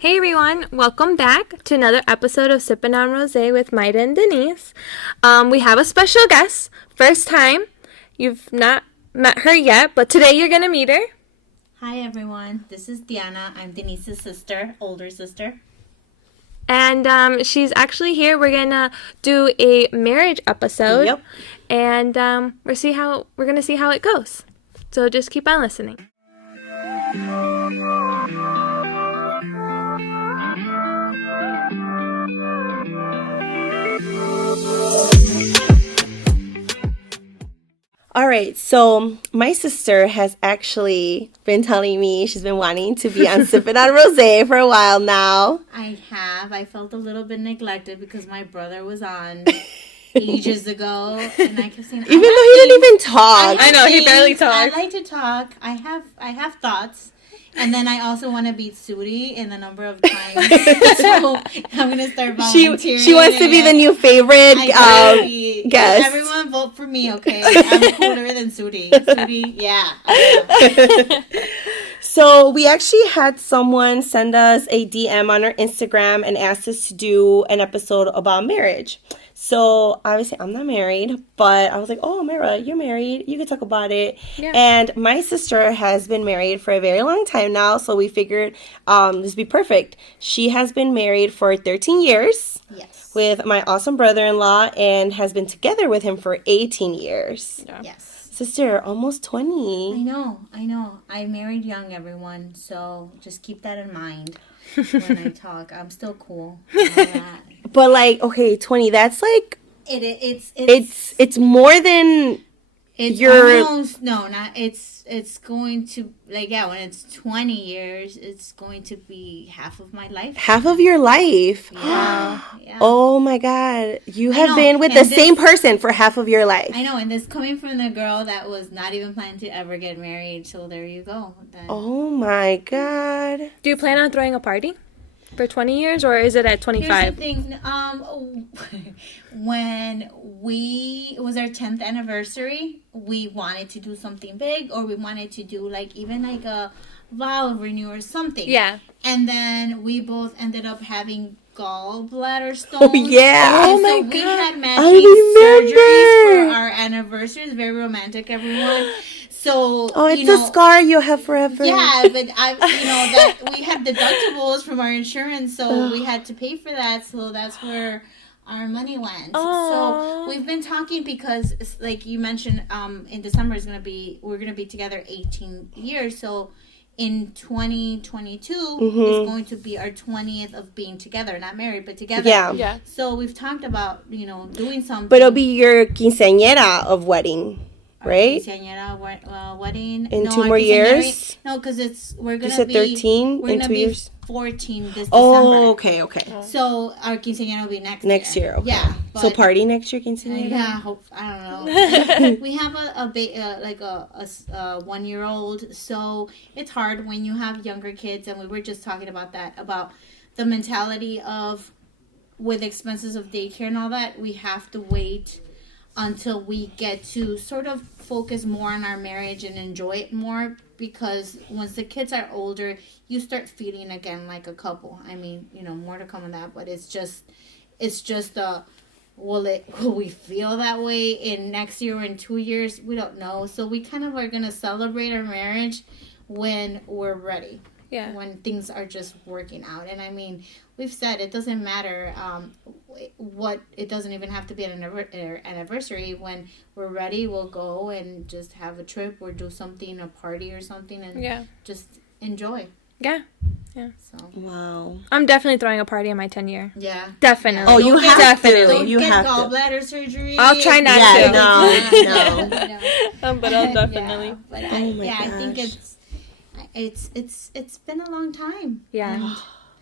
Hey everyone, welcome back to another episode of Sippin on Rosé with Mayra and Denise. We have a special guest, first time. You've not met her yet, but today you're going to meet her. Hi everyone, this is Diana. I'm Denise's sister, older sister. And she's actually here. We're going to do a marriage episode. Yep. And we're going to see how it goes. So just keep on listening. All right, so my sister has actually been telling me she's been wanting to be on Sippin on Rosé for a while now. I have. I felt a little bit neglected because my brother was on ages ago, and I kept saying, even though he didn't even talk. I know, he barely talked. I like to talk. I have thoughts. And then I also want to beat Sudi in the number of times. So I'm going to start volunteering. She wants to be the new favorite guest. Everyone vote for me, okay? I'm cooler than Sudi. Sudi, yeah. So we actually had someone send us a DM on our Instagram and asked us to do an episode about marriage. So obviously I'm not married, but I was like, oh, Mayra, you're married. You can talk about it. Yeah. And my sister has been married for a very long time now, so we figured this would be perfect. She has been married for 13 years. Yes. With my awesome brother-in-law and has been together with him for 18 years. Yeah. Yes. Sister, almost 20. I know. I married young, everyone, so just keep that in mind when I talk. I'm still cool. But like, okay, 20, that's like it's more than it's your almost it's going to when it's 20 years, it's going to be half of my life. Half of your life. Yeah. Oh my God. You have been with the same person for half of your life. I know, and this coming from the girl that was not even planning to ever get married, so there you go. Then. Oh my God. Do you plan on throwing a party for 20 years, or is it at 25? Here's the thing. When it was our 10th anniversary, we wanted to do something big, or we wanted to do even a vow renew or something. Yeah. And then we both ended up having gallbladder stones. Oh yeah. And my God. We had matching surgeries for our anniversaries. Very romantic, everyone. So it's a scar you have forever. Yeah, but that we had deductibles from our insurance, so we had to pay for that. So that's where our money went. Aww. So we've been talking because, like you mentioned, in December we're gonna be together 18 years. So in 2022 is going to be our 20th of being together, not married, but together. Yeah. So we've talked about doing something. But it'll be your quinceañera of wedding. Right? Wedding. In 2 more years? No, because we're going to be... You said 13 in 2 years? 14 this December. Oh, okay. So our quinceañera will be next year. Okay. Yeah. So party next year, quinceañera? Yeah, I don't know. We have a 1-year-old, so it's hard when you have younger kids, and we were just talking about that, about the mentality of, with expenses of daycare and all that, we have to wait until we get to sort of focus more on our marriage and enjoy it more, because once the kids are older, you start feeling again like a couple. I mean, more to come on that, but it's just will we feel that way in next year or in 2 years? We don't know. So we kind of are going to celebrate our marriage when we're ready. Yeah. When things are just working out. And I mean, we've said it doesn't matter it doesn't even have to be an anniversary. When we're ready, we'll go and just have a trip or do something, a party or something, and just enjoy. Yeah. So. Wow. I'm definitely throwing a party on my 10-year. Yeah. Definitely. Oh, you have to. Don't you get have gallbladder to. surgery. I'll try not to. No. But I'll definitely. Yeah. But gosh. I think it's been a long time. Yeah. And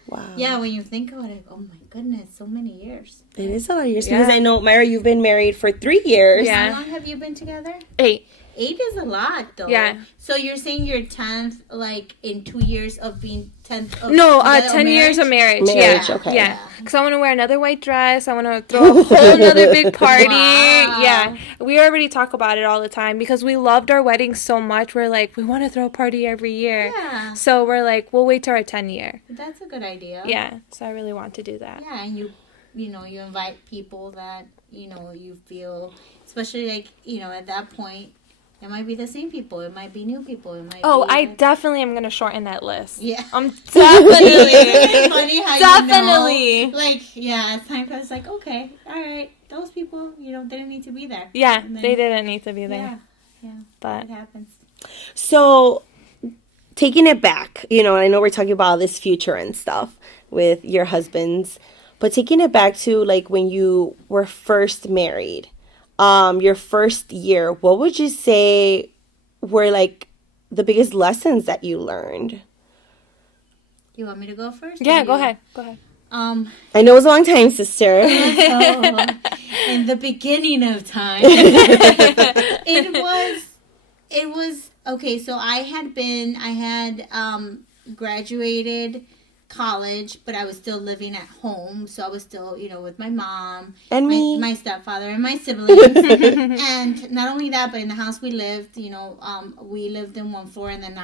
wow. Yeah, when you think about it, oh my goodness, so many years. It is a lot of years. Because I know, Mayra, you've been married for 3 years. Yeah. How long have you been together? 8. 8 is a lot, though. Yeah. So you're saying you're 10th, in 2 years of being 10th of... No, 10 years of marriage. Yeah. Okay. Yeah. because I want to wear another white dress. I want to throw a whole another big party. Wow. Yeah, we already talk about it all the time because we loved our wedding so much. We're like, we want to throw a party every year. Yeah. So we're like, we'll wait till our 10-year. That's a good idea. Yeah, so I really want to do that. Yeah, and you invite people that, you feel, especially like, at that point, it might be the same people. It might be new people. It might I definitely am going to shorten that list. Yeah. I'm definitely. It's funny how definitely. As time passes, like, okay, all right, those people, didn't need to be there. Yeah, Then, they didn't need to be there. Yeah, but it happens. So, taking it back, I know we're talking about this future and stuff with your husbands, but taking it back to, like, when you were first married, your first year, what would you say were, like, the biggest lessons that you learned? You want me to go first? Yeah, go ahead. I know it was a long time, sister. In the beginning of time, it was okay. So I had graduated college, but I was still living at home. So I was still, with my mom and my stepfather and my siblings. And not only that, but in the house we lived, we lived in one floor, and then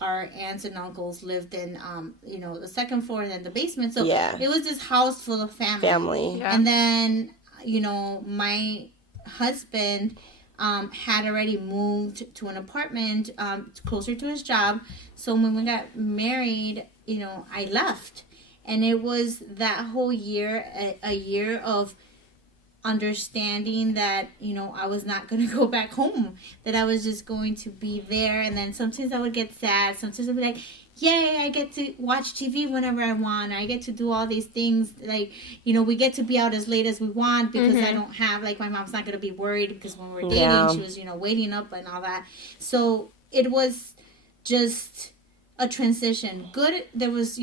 our aunts and uncles lived in, the second floor, and then the basement. So it was this house full of family. Yeah. And then, my husband had already moved to an apartment closer to his job. So when we got married, I left. And it was that whole year, a year of understanding that, I was not going to go back home, that I was just going to be there. And then sometimes I would get sad. Sometimes I'd be like, yay, I get to watch TV whenever I want. I get to do all these things. Like, we get to be out as late as we want because I don't have, like, my mom's not going to be worried because when we were dating, she was, waiting up and all that. So it was just a transition. Good. There was,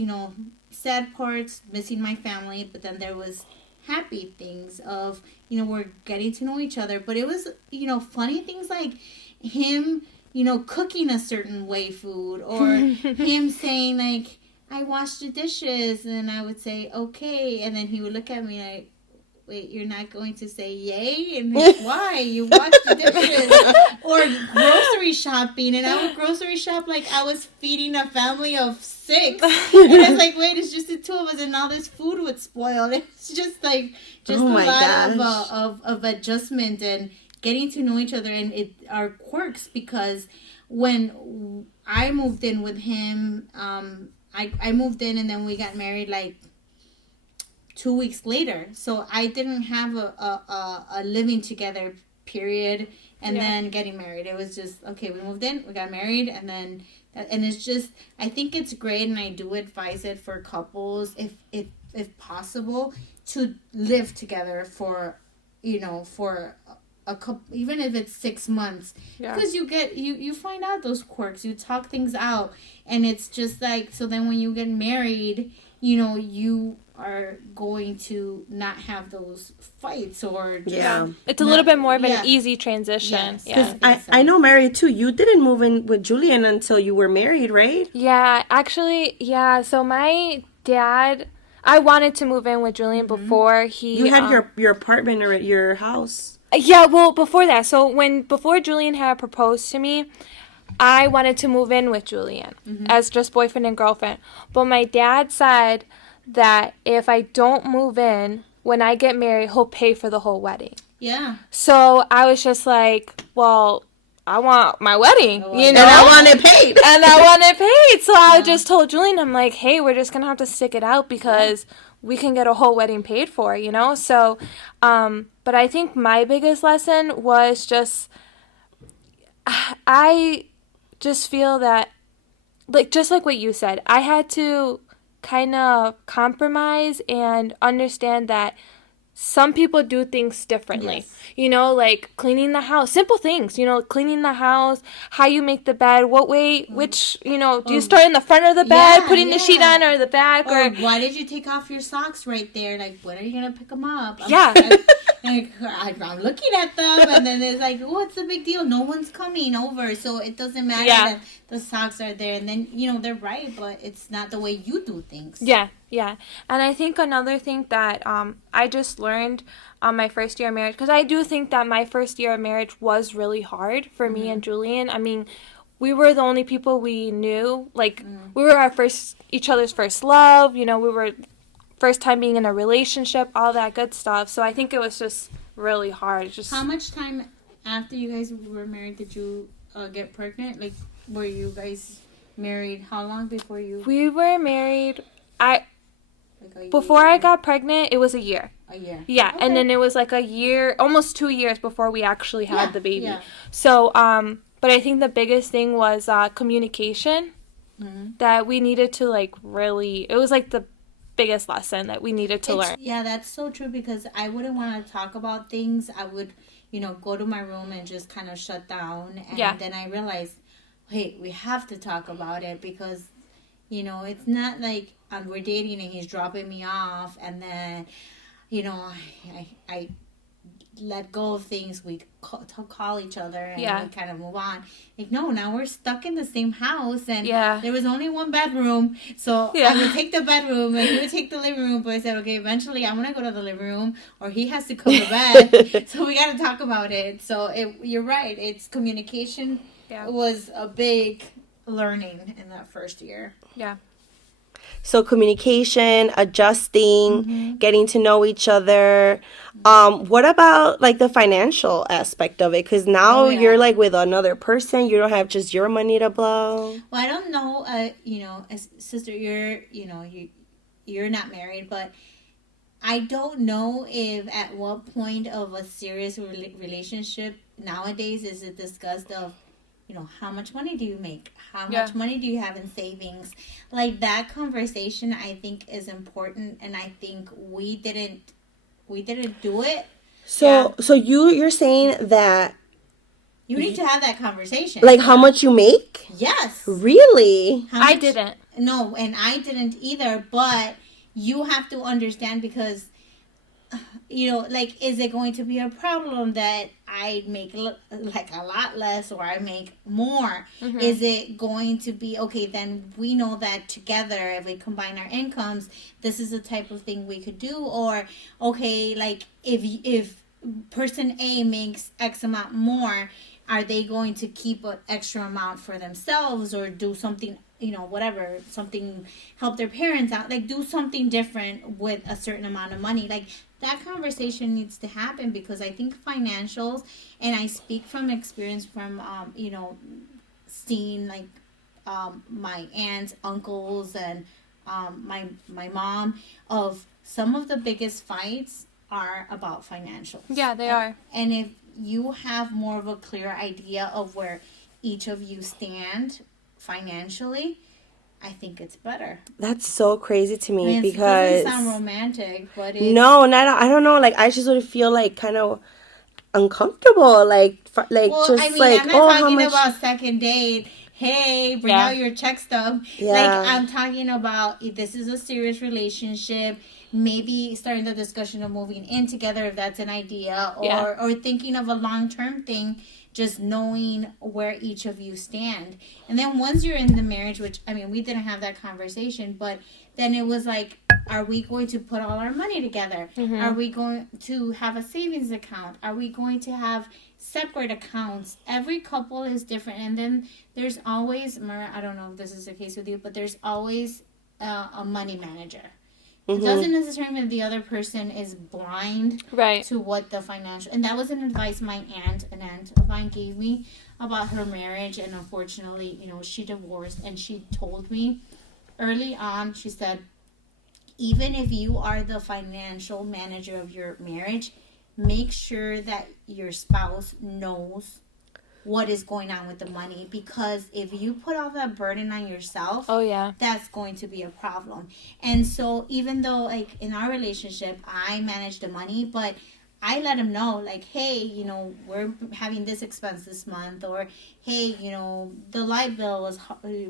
sad parts, missing my family, but then there was happy things of, we're getting to know each other. But it was, funny things like him, cooking a certain way food, or him saying, like, I washed the dishes, and I would say, okay, and then he would look at me like, wait, you're not going to say yay? And like, why? You washed the dishes. Or grocery shopping, and I would grocery shop like I was feeding a family of 6. And I was like, wait, it's just the 2 of us, and all this food would spoil. It's just like, a lot of adjustment and getting to know each other, and our quirks, because when I moved in with him, I moved in, and then we got married like 2 weeks later. So I didn't have a living together period and then getting married. It was just, okay, we moved in, we got married, and then, and it's just, I think it's great, and I do advise it for couples, if possible, to live together for, for a couple, even if it's 6 months, because you find out those quirks, you talk things out, and it's just like, so then when you get married, you are going to not have those fights, or just it's a little bit more of an easy transition. I know, Mary, too, you didn't move in with Julian until you were married, right? Yeah, actually, so my dad, I wanted to move in with Julian before he... You had your apartment or your house. Yeah, well, before that. So before Julian had proposed to me, I wanted to move in with Julian as just boyfriend and girlfriend. But my dad said that if I don't move in, when I get married, he'll pay for the whole wedding. Yeah. So I was just like, well, I want my wedding, And I want it paid. And I want it paid. So I just told Julian, I'm like, hey, we're just going to have to stick it out because we can get a whole wedding paid for, So, but I think my biggest lesson was just, I just feel that, just like what you said, I had to kind of compromise and understand that some people do things differently. Like cleaning the house, simple things, cleaning the house, how you make the bed, what way, which, do you start in the front of the bed, putting the sheet on, or the back, or why did you take off your socks right there? Like, when are you going to pick them up? I'm looking at them, and then it's like, what's the big deal? No one's coming over, so it doesn't matter that the socks are there. And then, they're right, but it's not the way you do things. Yeah, Yeah, and I think another thing that I just learned on my first year of marriage, because I do think that my first year of marriage was really hard for me and Julian. I mean, we were the only people we knew. Like, we were each other's first love. You know, we were first time being in a relationship, all that good stuff. So I think it was just really hard. Just How much time after you guys were married did you get pregnant? Like, were you guys married? How long before you? we were married. Like Before I got pregnant, it was a year. A year. Yeah, Okay. and then it was like a year, almost 2 years before we actually had the baby. Yeah. So, but I think the biggest thing was communication. That we needed to like really. It was like the biggest lesson that we needed to learn. Yeah, that's so true because I wouldn't want to talk about things. I would, go to my room and just kind of shut down. And then I realized, hey, we have to talk about it because, it's not like we're dating and he's dropping me off and then, I let go of things. We call each other and we kind of move on. Like, no, now we're stuck in the same house and there was only one bedroom. So I would take the bedroom and he would take the living room. But I said, okay, eventually I'm going to go to the living room or he has to come to bed. So we got to talk about it. So you're right. It's communication was a big learning in that first year. Yeah. So communication, adjusting, getting to know each other. What about like the financial aspect of it? Because now you're like with another person. You don't have just your money to blow. Well, I don't know. As sister, you're not married, but I don't know if at what point of a serious relationship nowadays is it discussed of, how much money do you make? How much money do you have in savings? Like that conversation, I think is important, and I think we didn't do it. So you're saying that you need to have that conversation. Like how much you make? Yes. Really? I didn't. No, and I didn't either. But you have to understand because. Like, is it going to be a problem that I make like a lot less or I make more? Is it going to be, okay, then we know that together, if we combine our incomes, this is the type of thing we could do? Or, okay, like, if person A makes X amount more, are they going to keep an extra amount for themselves or do something, whatever, something, help their parents out, like do something different with a certain amount of money? Like, that conversation needs to happen because I think financials, and I speak from experience from, seeing like my aunts, uncles, and my mom, of some of the biggest fights are about financials. Yeah, they are. And if you have more of a clear idea of where each of you stand financially, I think it's better. That's so crazy to me because because it doesn't sound romantic, but it's... No, I don't know. Like I just would feel like kind of uncomfortable. Like well, just I mean, like I'm not talking much... about second date. Hey, bring out your check stub. Yeah. Like I'm talking about if this is a serious relationship. Maybe starting the discussion of moving in together if that's an idea, or thinking of a long-term thing. Just knowing where each of you stand. And then once you're in the marriage, which, I mean, we didn't have that conversation, but then it was like, are we going to put all our money together? Are we going to have a savings account? Are we going to have separate accounts? Every couple is different. And then there's always, Mayra, I don't know if this is the case with you, but there's always a money manager. It doesn't necessarily mean the other person is blind to what the financial... And that was an advice my aunt of mine gave me about her marriage. And unfortunately, she divorced. And she told me early on, she said, even if you are the financial manager of your marriage, make sure that your spouse knows what is going on with the money, because if you put all that burden on yourself, that's going to be a problem. And so even though like in our relationship I manage the money, but I let him know, like, hey, we're having this expense this month, or hey, the light bill was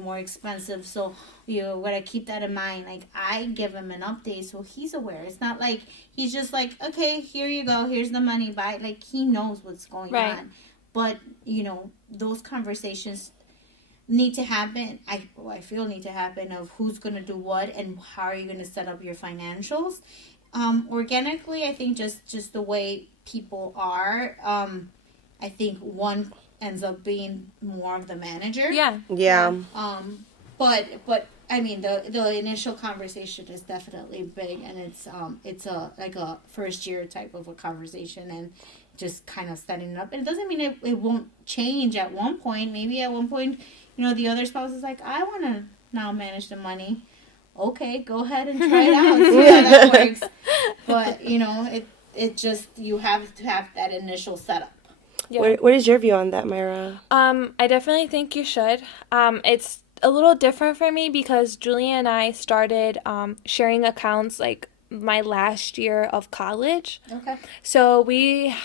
more expensive, so we're gonna keep that in mind. Like, I give him an update so he's aware. It's not like he's just like, okay, here you go, here's the money, bye. Like, he knows what's going on. But, those conversations, need to happen. I feel need to happen of who's going to do what and how are you going to set up your financials. Organically, I think just the way people are. I think one ends up being more of the manager. Yeah. Yeah. But I mean the initial conversation is definitely big, and it's a like a first year type of a conversation, and just kind of setting it up. And it doesn't mean it won't change at one point. Maybe at one point, the other spouse is like, I want to now manage the money. Okay, go ahead and try it out. See how that works. But it just, you have to have that initial setup. Yeah. What is your view on that, Mayra? I definitely think you should. It's a little different for me because Julia and I started sharing accounts like my last year of college. Okay. So we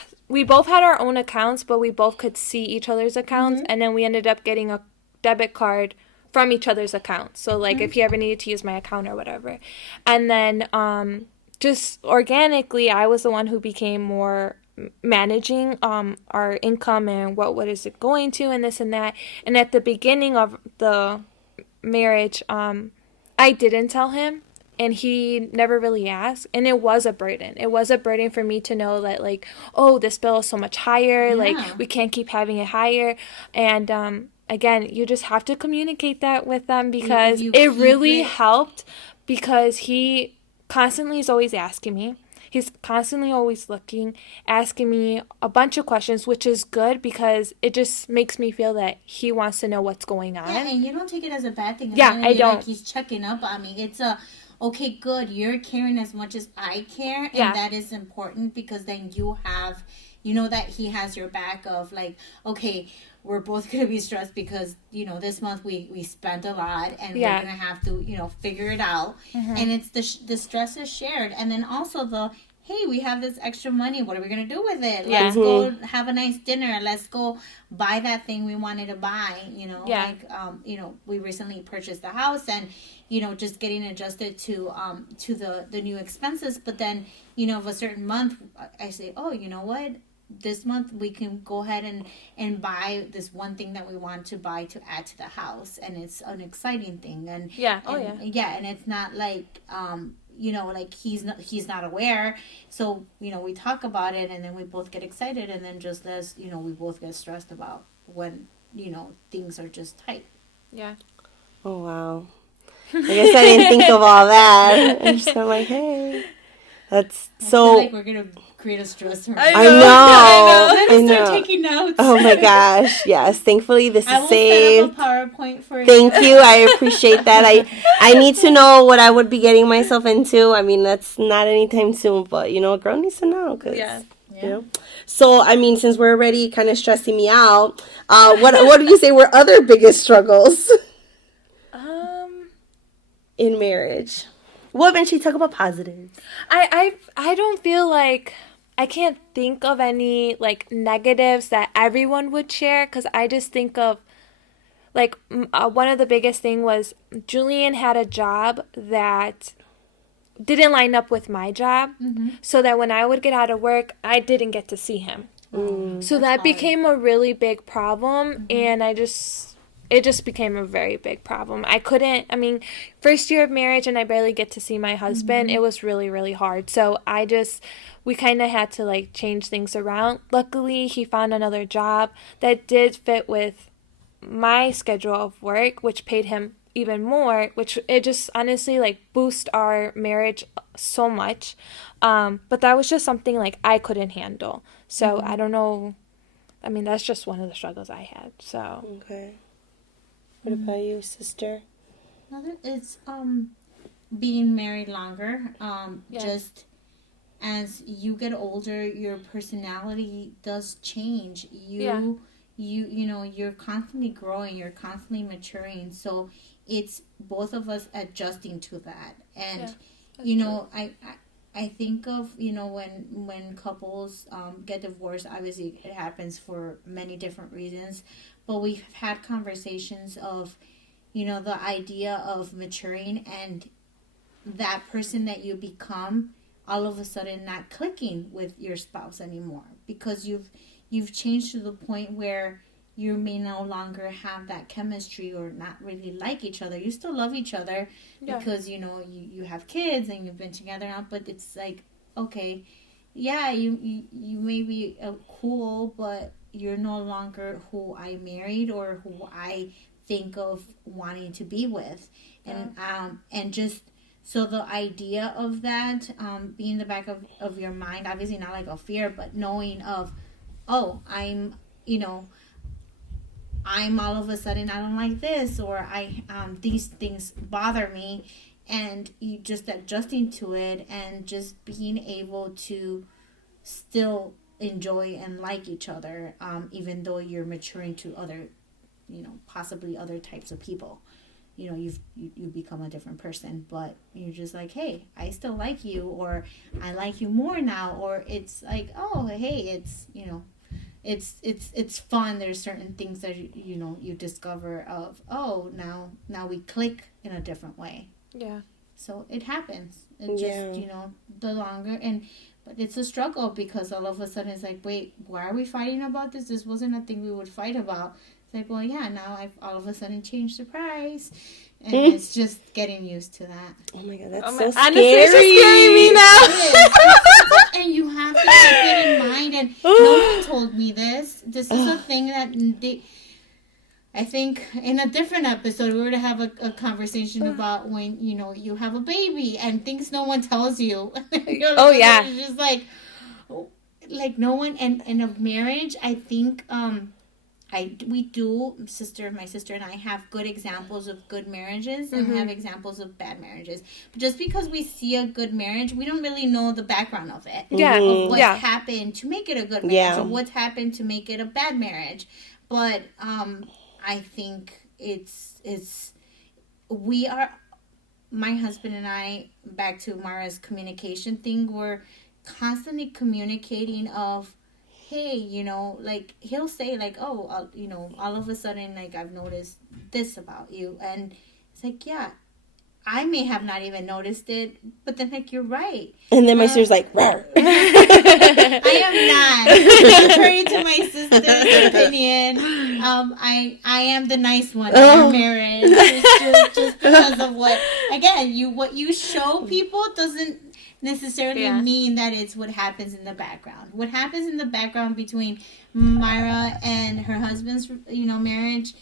both had our own accounts, but we both could see each other's accounts, and then we ended up getting a debit card from each other's accounts. So like if he ever needed to use my account or whatever. And then just organically, I was the one who became more managing our income and what is it going to and this and that. And at the beginning of the marriage, I didn't tell him, and he never really asked, and it was a burden. It was a burden for me to know that, like, oh, this bill is so much higher, like we can't keep having it higher. And again, you just have to communicate that with them, because it really helped, because he constantly is always asking me. He's constantly always looking, asking me a bunch of questions, which is good because it just makes me feel that he wants to know what's going on. Yeah, and you don't take it as a bad thing. Yeah, I don't. Like he's checking up on me. It's okay, good, you're caring as much as I care, and that is important, because then you know that he has your back of like, okay, we're both going to be stressed because, this month we spent a lot, and we're going to have to, figure it out. And it's the stress is shared. And then also hey, we have this extra money. What are we going to do with it? Let's go have a nice dinner. Let's go buy that thing we wanted to buy, we recently purchased a house, and, just getting adjusted to the new expenses. But then, of a certain month, I say, oh, you know what? This month we can go ahead and buy this one thing that we want to buy to add to the house, and it's an exciting thing. And and it's not like like he's not aware. So we talk about it, and then we both get excited, and then just as we both get stressed about when things are just tight. Yeah. Oh wow. I guess I didn't think of all that. I'm like, hey, that's so. I feel like we're gonna create a stress hormone. I know. Let us start taking notes. Oh my gosh, yes. Thankfully, this is saved. I will set up a PowerPoint for you. Thank you. I appreciate that. I need to know what I would be getting myself into. I mean, that's not anytime soon, but a girl needs to know. So, I mean, since we're already kind of stressing me out, what do you say were other biggest struggles in marriage? We'll eventually talk about positives. I don't feel like I can't think of any like negatives that everyone would share, because I just think of like one of the biggest thing was Julian had a job that didn't line up with my job, so that when I would get out of work, I didn't get to see him. So that became a really big problem, and it just became a very big problem. First year of marriage and I barely get to see my husband. It was really, really hard. So we kind of had to like change things around. Luckily, he found another job that did fit with my schedule of work, which paid him even more, which it just honestly like boost our marriage so much. But that was just something like I couldn't handle. So I don't know. I mean, that's just one of the struggles I had. So. Okay. What about you, sister? It's being married longer. Just as you get older, your personality does change. You're constantly growing. You're constantly maturing. So it's both of us adjusting to that. And I think of when couples get divorced. Obviously, it happens for many different reasons. But we've had conversations of, the idea of maturing and that person that you become all of a sudden not clicking with your spouse anymore, because you've changed to the point where you may no longer have that chemistry or not really like each other. You still love each other because, you know, you have kids and you've been together now, but it's like, okay, yeah, you may be cool, but you're no longer who I married or who I think of wanting to be with. And just, so the idea of that being in the back of your mind, obviously not like a fear, but knowing of, oh, I'm all of a sudden, I don't like this, or these things bother me, and you just adjusting to it and just being able to still enjoy and like each other, even though you're maturing to other, possibly other types of people. You become a different person, but you're just like, hey, I still like you, or I like you more now, or it's like, oh, hey, it's, it's fun. There's certain things that you discover of, oh, now we click in a different way. Yeah. So it happens. It just the longer, but it's a struggle because all of a sudden it's like, wait, why are we fighting about this? This wasn't a thing we would fight about. It's like, well, yeah, now I've all of a sudden changed, surprise. And it's just getting used to that. Oh my God, that's so scary. Honestly, it's just scaring me now. And you have to keep it in mind. And no one told me this. This is a thing that I think in a different episode, we were to have a conversation about when, you have a baby and things no one tells you. Oh, yeah. It's just like no one, and in a marriage, I think, my sister and I have good examples of good marriages and we have examples of bad marriages. But just because we see a good marriage, we don't really know the background of it. Yeah. Of what's happened to make it a good marriage, Yeah. or what's happened to make it a bad marriage. But I think my husband and I, back to Mara's communication thing, we're constantly communicating of, hey, like he'll say like, oh, all of a sudden, like, I've noticed this about you. And it's like, yeah, I may have not even noticed it, but then like, you're right. And then my sister's like, rawr. I am not. Contrary to my sister's opinion, I am the nice one in our marriage. It's just because of what you show people doesn't necessarily mean that it's what happens in the background. What happens in the background between Mayra and her husband's, marriage,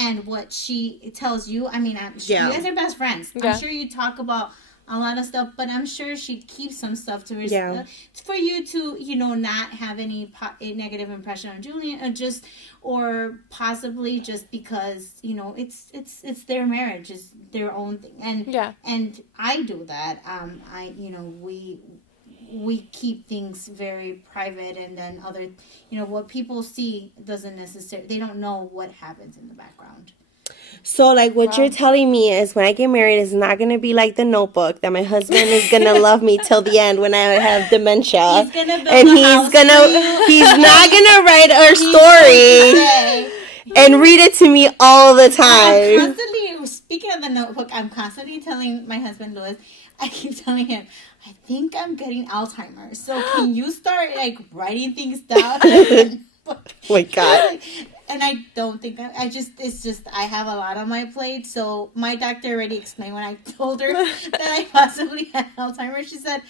and what she tells you. I mean, I'm sure you guys are best friends. Yeah. I'm sure you talk about a lot of stuff, but I'm sure she keeps some stuff to her, for you to, not have any negative impression on Julian, or possibly just because, it's their marriage, it's their own thing. And I do that. We keep things very private, and then other, what people see doesn't necessarily, they don't know what happens in the background. So, like, what you're telling me is when I get married, it's not going to be like The Notebook, that my husband is going to love me till the end when I have dementia. He's going to build and he's not going to write our story and read it to me all the time. Speaking of The Notebook, I'm constantly telling my husband, Louis, I keep telling him, I think I'm getting Alzheimer's. So can you start, like, writing things down? Oh my God. And I don't think it's just I have a lot on my plate. So my doctor already explained when I told her that I possibly had Alzheimer's. She said,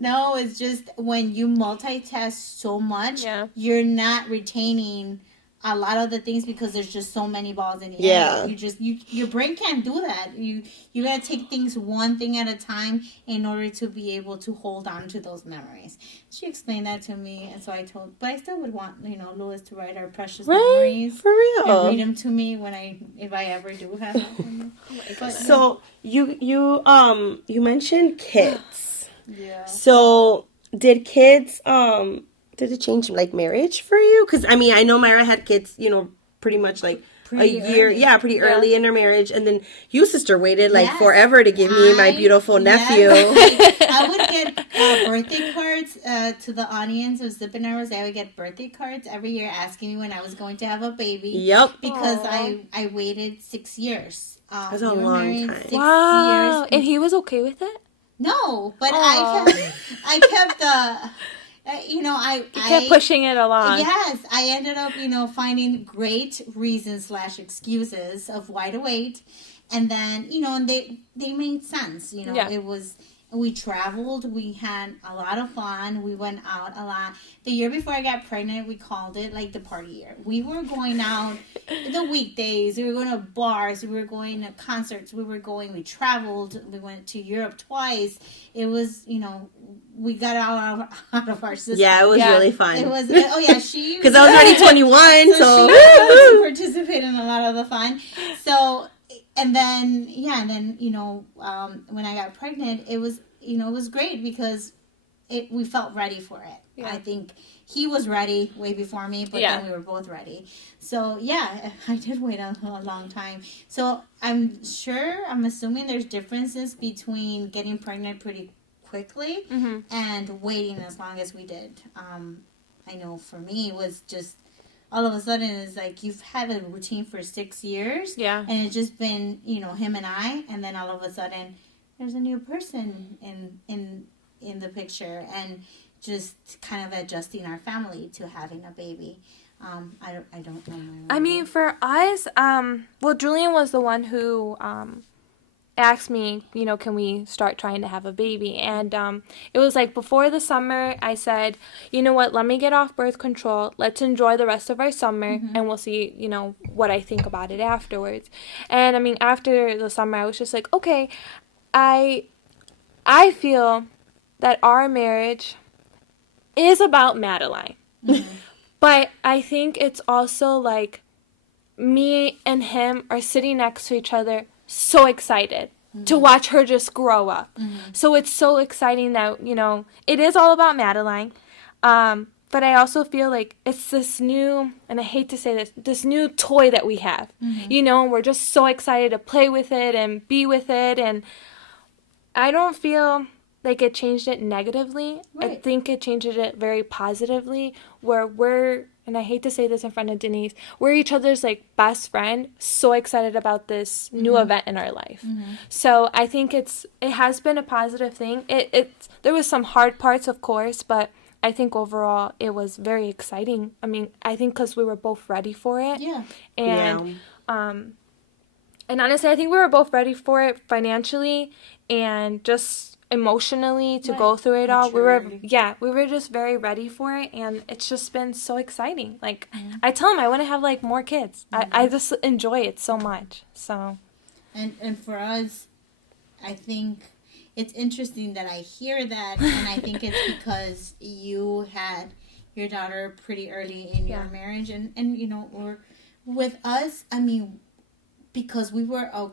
no, it's just when you multitask so much, you're not retaining a lot of the things because there's just so many balls in the air. Your brain can't do that. You gotta take things one thing at a time in order to be able to hold on to those memories. She explained that to me, and so but I still would want Louis to write our precious memories for real, and read them to me if I ever do have them. So you mentioned kids. Yeah. So did kids did it change, like, marriage for you? Because, I mean, I know Mayra had kids, pretty much, like, pretty early in her marriage. And then you, sister, waited, like, forever to give me my beautiful nephew. I would get birthday cards to the audience of Sippin and Rosé. I would get birthday cards every year asking me when I was going to have a baby. Yep. Because I waited 6 years. That's a long time. 6 years. And he was okay with it? No, but I kept I kept pushing it along. Yes, I ended up, finding great reasons / excuses of why to wait, and then, and they made sense. It was. We traveled. We had a lot of fun. We went out a lot. The year before I got pregnant, we called it like the party year. We were going out the weekdays. We were going to bars. We were going to concerts. We traveled. We went to Europe twice. It was, we got out of our system. Yeah, it was really fun. It was, she... Because I was already 21, so... She was able to participate in a lot of the fun. So... And then, when I got pregnant, it was, it was great because we felt ready for it. Yeah. I think he was ready way before me, but then we were both ready. So, I did wait a long time. So, I'm assuming there's differences between getting pregnant pretty quickly and waiting as long as we did. I know for me, it was just... all of a sudden, it's like you've had a routine for 6 years. Yeah. And it's just been, him and I. And then all of a sudden, there's a new person in the picture. And just kind of adjusting our family to having a baby. I don't know. I mean, for us, Julian was the one who... asked me, can we start trying to have a baby? And it was like before the summer, I said, you know what, let me get off birth control. Let's enjoy the rest of our summer, and we'll see, what I think about it afterwards. And I mean, after the summer, I was just like, okay, I feel that our marriage is about Madeline. But I think it's also like me and him are sitting next to each other so excited to watch her just grow up. So it's so exciting that, it is all about Madeline. But I also feel like it's this new, and I hate to say this new toy that we have. And we're just so excited to play with it and be with it. And I don't feel like it changed it negatively. Right. I think it changed it very positively, where we're, and I hate to say this in front of Denise, we're each other's like best friend, so excited about this new event in our life. So I think it has been a positive thing. There was some hard parts, of course, but I think overall it was very exciting. I mean, I think because we were both ready for it. Yeah. And honestly, I think we were both ready for it financially and just emotionally to go through it all. We were just very ready for it, and it's just been so exciting. Like I tell him I want to have like more kids. I just enjoy it so much. So and for us, I think it's interesting that I hear that, and I think it's because you had your daughter pretty early in your marriage, and or with us, I mean, because we were a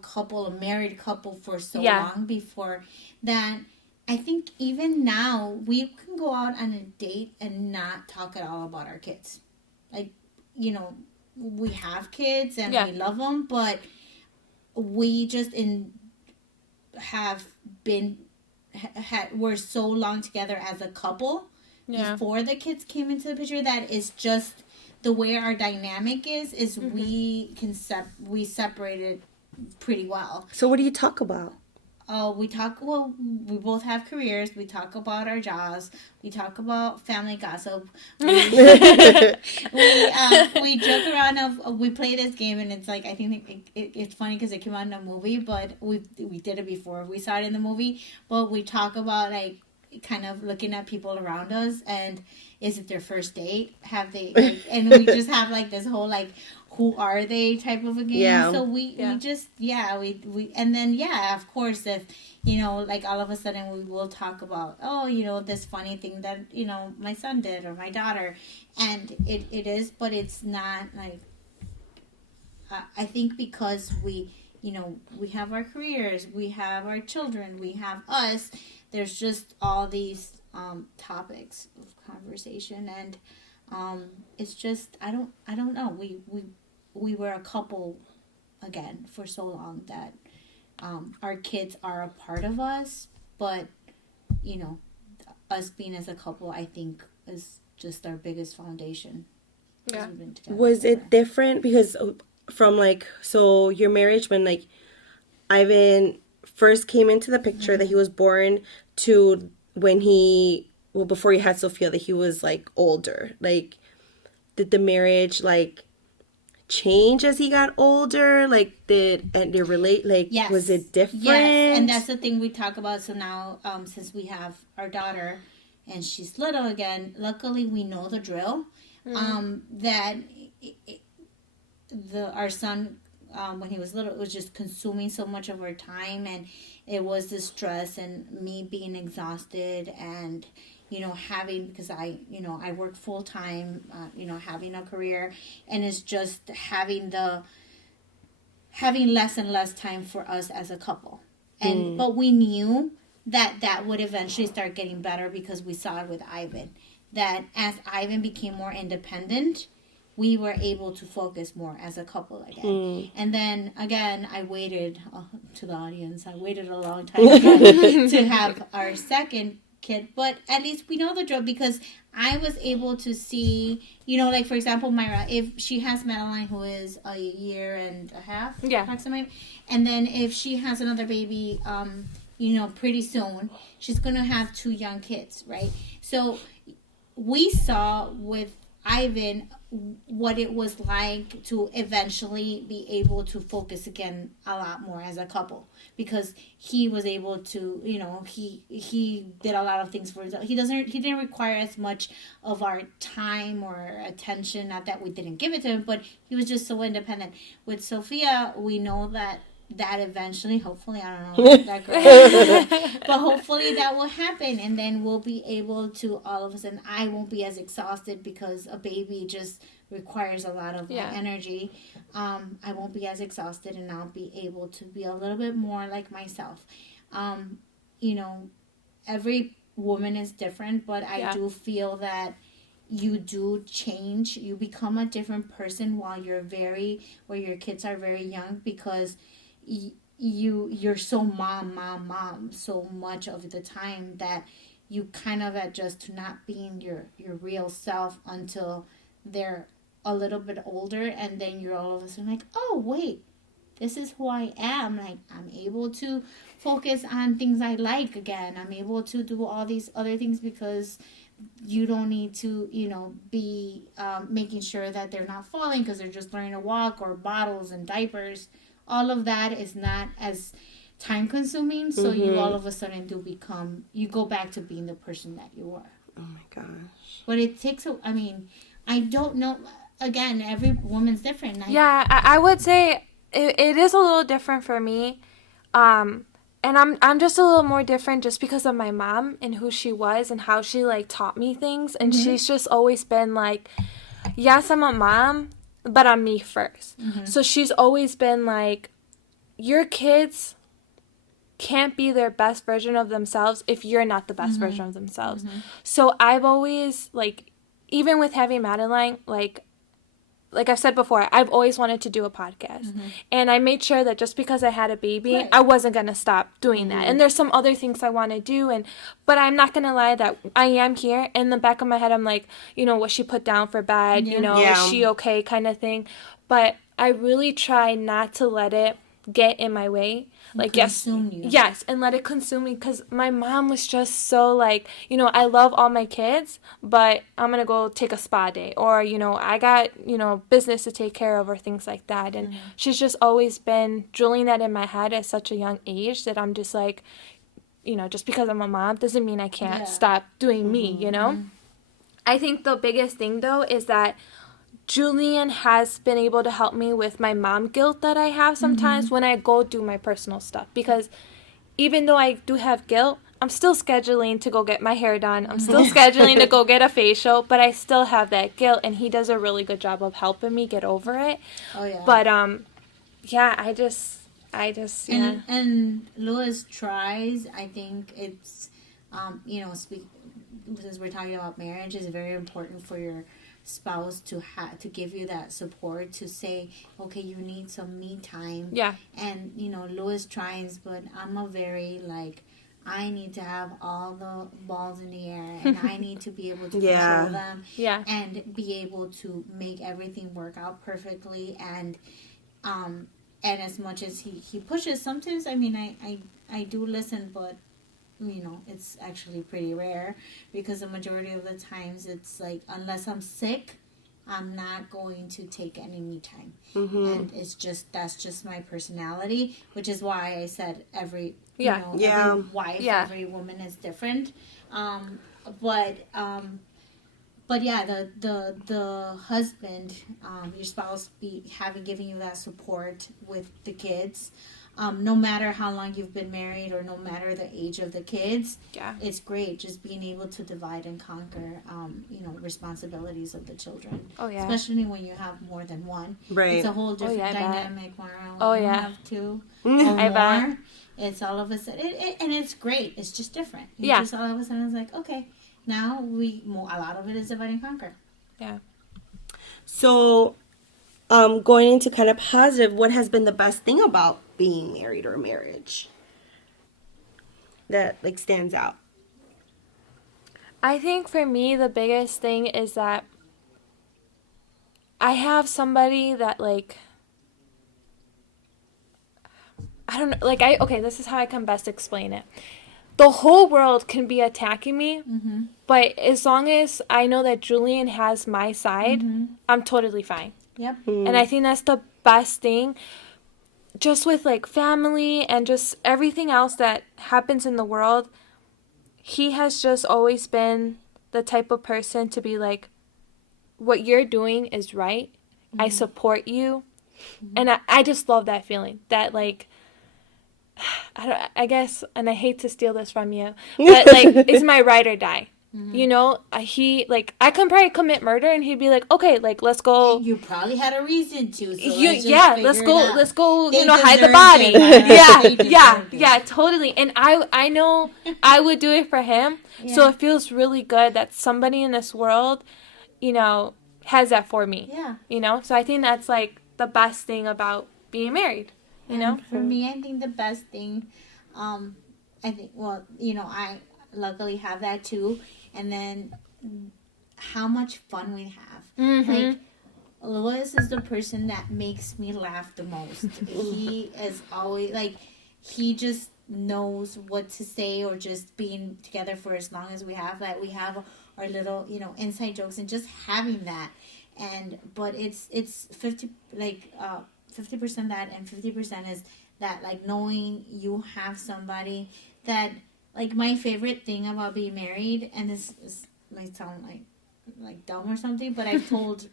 married couple for so long before that, I think even now we can go out on a date and not talk at all about our kids. Like, we have kids and we love them, but we just we're so long together as a couple before the kids came into the picture that is just the way our dynamic is we separated pretty well. So what do you talk about? We both have careers. We talk about our jobs. We talk about family gossip. We joke around we play this game, and it's like, I think it's funny because it came out in a movie, but we did it before we saw it in the movie. But we talk about like kind of looking at people around us, and is it their first date? Have they and we just have like this whole like, who are they type of a game. Yeah. So we just, and then, of course, if, like all of a sudden we will talk about, this funny thing that, my son did or my daughter. And it is, but it's not like, I think because we have our careers, we have our children, we have us, there's just all these topics of conversation, and it's just, I don't know, we were a couple again for so long that our kids are a part of us, but us being as a couple, I think, is just our biggest foundation. Yeah. Was it different because from like, so your marriage when like Ivan first came into the picture, that he was born, to when he well, before he had Sophia, that he was like older. Like, did the marriage like change as he got older? Like, and they relate? Like, Yes. was it different? Yes, and that's the thing we talk about. So now, since we have our daughter, and she's little again, luckily we know the drill. That our son, when he was little, was just consuming so much of our time, and it was the stress and me being exhausted, and having, because I work full time, having a career, and it's just having less and less time for us as a couple. And but we knew that would eventually start getting better, because we saw it with Ivan, that as Ivan became more independent, we were able to focus more as a couple again. And then again, I waited, to the audience, I waited a long time again to have our second kid, but at least we know the drill, because I was able to see, like for example, Mayra, if she has Madeline, who is a year and a half, approximately, and then if she has another baby, pretty soon, she's gonna have 2 young kids, right? So we saw with Ivan what it was like to eventually be able to focus again a lot more as a couple, because he was able to, he did a lot of things for himself. He didn't require as much of our time or attention, not that we didn't give it to him, but he was just so independent. With Sophia, we know that eventually, hopefully, I don't know that girl, but hopefully that will happen, and then we'll be able to, all of a sudden, I won't be as exhausted, because a baby just requires a lot of energy. I won't be as exhausted, and I'll be able to be a little bit more like myself. Every woman is different, but I do feel that you do change. You become a different person while your kids are very young, because you're so mom so much of the time, that you kind of adjust to not being your real self until they're a little bit older, and then you're all of a sudden like, oh wait, this is who I am. Like, I'm able to focus on things I like again. I'm able to do all these other things, because you don't need to, be making sure that they're not falling because they're just learning to walk, or bottles and diapers. All of that is not as time consuming. So you all of a sudden you go back to being the person that you were. Oh my gosh. But it takes I don't know. Again, every woman's different. I would say it is a little different for me. And I'm just a little more different just because of my mom and who she was and how she like taught me things. And she's just always been like, yes, I'm a mom, but I'm me first. So she's always been like, your kids can't be their best version of themselves if you're not the best version of themselves. So I've always, like, even with having Madeline, like I've said before, I've always wanted to do a podcast. And I made sure that just because I had a baby, I wasn't going to stop doing that. And there's some other things I want to do. But I'm not going to lie that I am here. In the back of my head, I'm like, what she put down for bed, is she okay kind of thing. But I really try not to let it get in my way. Like, consume you. Yes, and let it consume me, because my mom was just so like, I love all my kids, but I'm gonna go take a spa day, or I got business to take care of, or things like that. And she's just always been drilling that in my head at such a young age, that I'm just like, just because I'm a mom doesn't mean I can't stop doing me. I think the biggest thing though is that Julian has been able to help me with my mom guilt that I have sometimes when I go do my personal stuff. Because even though I do have guilt, I'm still scheduling to go get my hair done. I'm still scheduling to go get a facial, but I still have that guilt, and he does a really good job of helping me get over it. Oh, yeah. But, I just, And Louis tries. I think it's, since we're talking about marriage, it's very important for your spouse to give you that support, to say, okay, you need some me time. And Louis tries, but I'm a very like, I need to have all the balls in the air, and I need to be able to control them, and be able to make everything work out perfectly. And as much as he pushes, sometimes I do listen, but it's actually pretty rare, because the majority of the times it's like, unless I'm sick, I'm not going to take any me time. And that's just my personality, which is why I said every wife, every woman is different. But yeah, the husband, your spouse giving you that support with the kids, no matter how long you've been married or no matter the age of the kids, it's great just being able to divide and conquer, responsibilities of the children. Oh yeah. Especially when you have more than one. Right. It's a whole different dynamic. When you have two or I more. bet. It's all of a sudden, and it's great. It's just different. Just all of a sudden, it's like, okay. Now a lot of it is divide and conquer. Yeah. So, going into kind of positive, what has been the best thing about being married or marriage that like stands out? I think for me the biggest thing is that I have somebody that like, I don't know, like this is how I can best explain it. The whole world can be attacking me, but as long as I know that Julian has my side, I'm totally fine. Yep. And I think that's the best thing, just with like family and just everything else that happens in the world. He has just always been the type of person to be like, what you're doing is right. I support you. And I just love that feeling, that like, I guess, and I hate to steal this from you, but like, it's my ride or die. He like, I can probably commit murder and he'd be like, okay, like, let's go. You probably had a reason to. So let's go. Hide the body. Yeah, totally. And I know I would do it for him. Yeah. So it feels really good that somebody in this world, has that for me. Yeah. So I think that's like the best thing about being married. For me, I think the best thing, I luckily have that too. And then how much fun we have. Like, Louis is the person that makes me laugh the most. He is always, like, he just knows what to say, or just being together for as long as we have. That we have our little, inside jokes, and just having that. But it's 50%, like, 50% that, and 50% is that, like, knowing you have somebody that, like, my favorite thing about being married, and this might sound like dumb or something, but I've told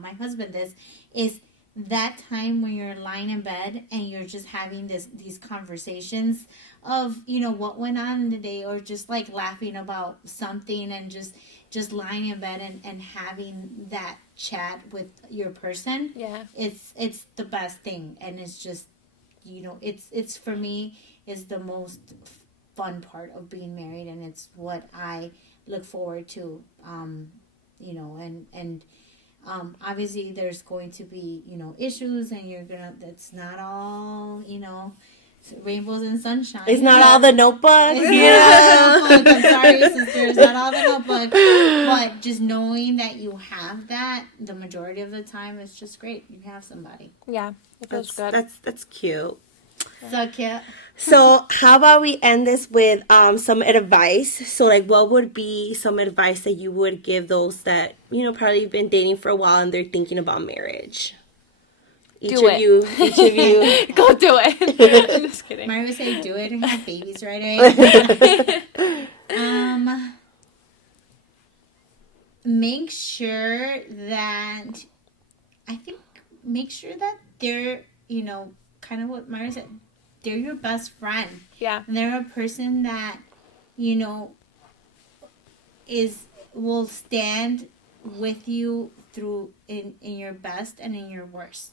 my husband this, is that time when you're lying in bed and you're just having these conversations of, what went on in the day, or just like laughing about something, and just lying in bed and having that chat with your person. Yeah. It's the best thing. And it's just, it's for me is the most fun part of being married, and it's what I look forward to. Obviously there's going to be, issues, and that's not all, rainbows and sunshine. It's not all the Notebook. I'm sorry, sister. It's not all the Notebook. But just knowing that you have that, the majority of the time, it's just great. You have somebody. Yeah, it feels good. That's cute. So cute. So how about we end this with some advice? So like, what would be some advice that you would give those that, probably been dating for a while and they're thinking about marriage? Each of you. Go do it. I'm just kidding. Mayra would say do it and have babies right away. Make sure that they're, kind of what Mayra said, they're your best friend. Yeah. And they're a person that, will stand with you through in your best and in your worst.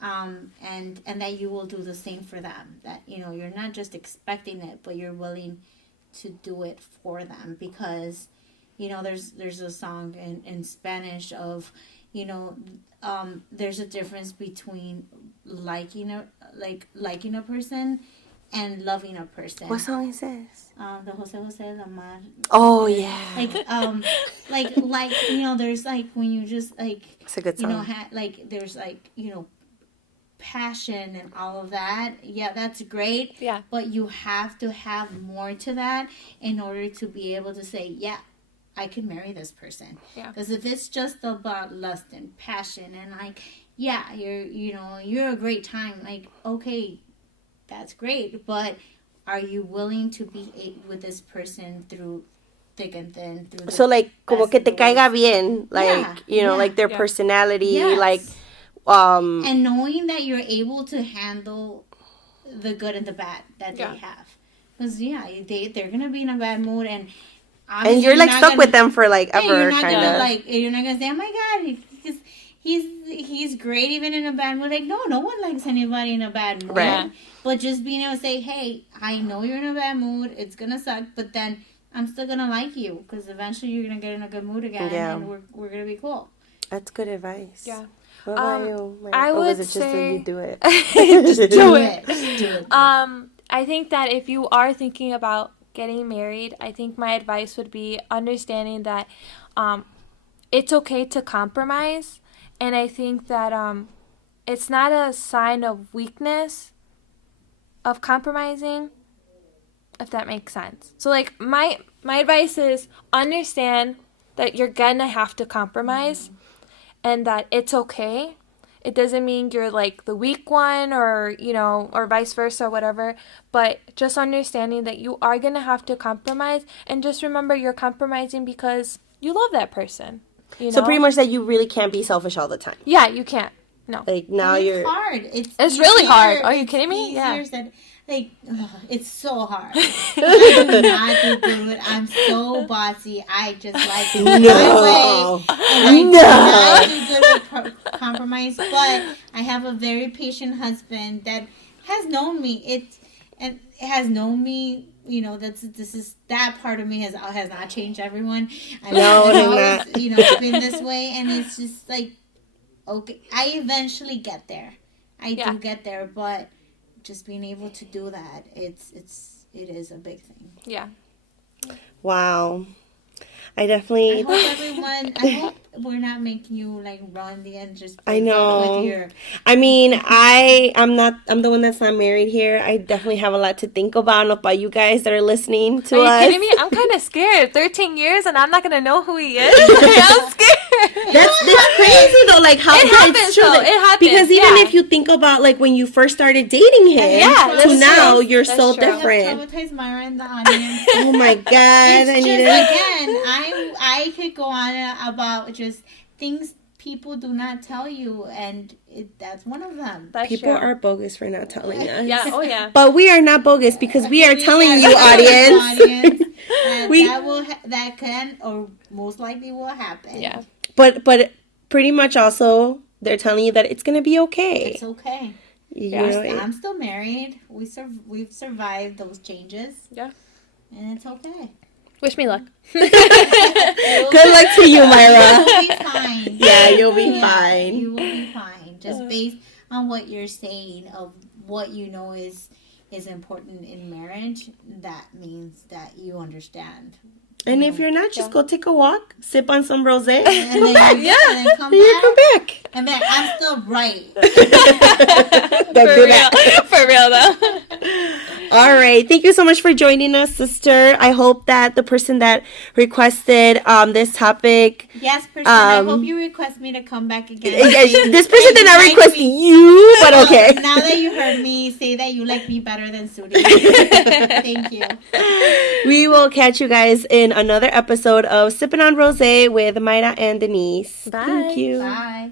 And that you will do the same for them. That, you're not just expecting it, but you're willing to do it for them. Because, there's a song in Spanish of, there's a difference between liking a person and loving a person. What song is this? The Jose La Mar. Oh yeah. There's like when you just like, it's a good song. there's like, passion and all of that, yeah, that's great. Yeah. But you have to have more to that in order to be able to say, yeah, I could marry this person. Yeah. Because if it's just about lust and passion and like, yeah, you're a great time. Like, okay, that's great. But are you willing to be with this person through thick and thin? So, like, como que te caiga bien. Like, like their personality. Yes. Like, and knowing that you're able to handle the good and the bad that they have. Because, they're going to be in a bad mood and you're like stuck with them for like ever, you're not kind gonna of. like. You're not gonna say, "Oh my God, he's great even in a bad mood." Like, no one likes anybody in a bad mood. Right. But just being able to say, "Hey, I know you're in a bad mood. It's gonna suck, but then I'm still gonna like you because eventually you're gonna get in a good mood again, and we're gonna be cool." That's good advice. Yeah. What about you? I would was it say just that you do it. just do it. Just do it. I think that if you are thinking about getting married, I think my advice would be understanding that it's okay to compromise, and I think that it's not a sign of weakness of compromising, if that makes sense. So like my advice is understand that you're gonna have to compromise and that it's okay. It doesn't mean you're like the weak one or, or vice versa or whatever, but just understanding that you are going to have to compromise, and just remember you're compromising because you love that person. So pretty much that you really can't be selfish all the time. Yeah, you can't. No. Like now it's hard. It's really hard. Are you kidding me? Yeah. It's so hard. I do not do good with. I'm so bossy. I just like to do my way. And I do not do good with compromise. But I have a very patient husband that has known me. It has known me. That part of me has not changed. Everyone. It's been this way, and it's just like, okay, I eventually get there. I do get there, but just being able to do that, it is a big thing. Yeah. Wow. I hope we're not making you like run the end just I know. I'm the one that's not married here. I definitely have a lot to think about. I don't know about you guys that are listening to us. Are you kidding me? I'm kind of scared. 13 years and I'm not going to know who he is. I'm scared. That's crazy though. Like how it happens. It happens. Because even if you think about like when you first started dating him to now, you're so different. I traumatized Mayra in the audience. Oh my God! I could go on about just things people do not tell you, and that's one of them. People are bogus for not telling us. Yeah, oh yeah. But we are not bogus because we are telling you, audience. That can or most likely will happen. Yeah. But pretty much also they're telling you that it's gonna be okay. It's okay. I'm still married. We've survived those changes. Yeah. And it's okay. Wish me luck. Good luck to you, Mayra. You'll be fine. Yeah, you'll be fine. You will be fine. Just based on what you're saying of what you know is important in marriage, that means that you understand. And if you're not, just go take a walk, sip on some rosé, and then come back. And then I'm still right. For real though. All right. Thank you so much for joining us, sister. I hope that the person that requested this topic. Yes, person. I hope you request me to come back again. This person did not request you, but okay. Now that you heard me say that you like me better than Sudi. Thank you. We will catch you guys in another episode of Sippin' on Rosé with Mayra and Denise. Bye. Thank you. Bye.